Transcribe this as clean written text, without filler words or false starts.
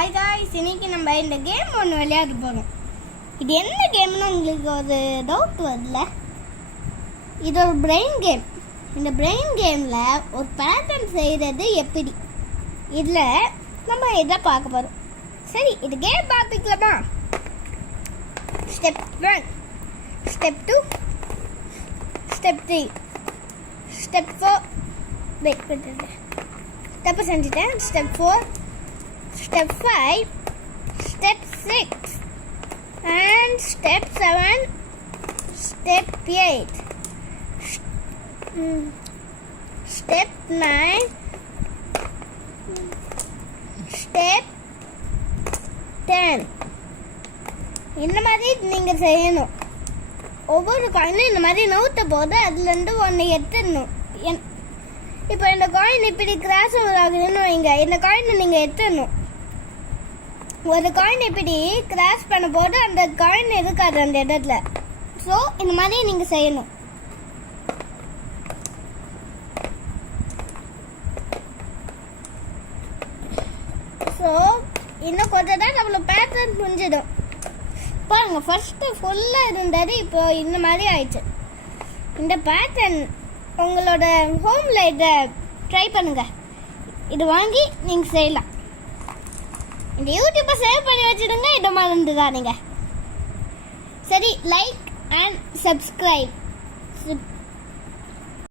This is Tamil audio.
ஹாய் காய்ஸ், இன்னைக்கு நம்ம இந்த கேம் ஒன்று விளையாட போகிறோம். இது என்ன கேம்னு உங்களுக்கு ஒரு டவுட் வரல? இது ஒரு பிரெயின் கேம். இந்த பிரெயின் கேமில் ஒரு பேட்டர்ன் செய்கிறது எப்படி, இதில் நம்ம இதை பார்க்க போகிறோம். சரி, இது கேம் பார்த்துக்கலாமா? ஸ்டெப் 1, ஸ்டெப் 2, ஸ்டெப் 3, ஸ்டெப் 4 ஸ்டெப்பை செஞ்சுட்டேன். Step 4, step 5, step 6 and step 7, step 8, step 9, step 10. இந்த மாதிரி நீங்கள் செய்யணும். ஒவ்வொரு காயினும் இந்த மாதிரி நவுத்த போது அதுலேருந்து ஒன்று எடுத்துடணும். இப்போ இந்த காயின் இப்படி கிராஸ் ஓவர் ஆகுதுன்னு வைங்க, இந்த காயினை நீங்கள் எடுத்துடணும். ஒரு காயின் இப்படி கிராஸ் பண்ண போது அந்த காயின் இருக்காது அந்த இடத்துல. ஸோ இந்த மாதிரி நீங்கள் செய்யணும். ஸோ இன்னும் கொஞ்சம் தான் நம்மளோட பேட்டர்ன் புரிஞ்சிடும். பாருங்கள், ஃபர்ஸ்ட்டு ஃபுல்லாக இருந்தது, இப்போ இந்த மாதிரி ஆயிடுச்சு. இந்த பேட்டர்ன் உங்களோட ஹோமில் இதை ட்ரை பண்ணுங்கள். இது வாங்கி நீங்கள் செய்யலாம். இந்த யூடியூப்பை சேவ் பண்ணி வச்சுடுங்க, இதை மறந்துடாதீங்க. சரி, லைக் அண்ட் சப்ஸ்கிரைப்.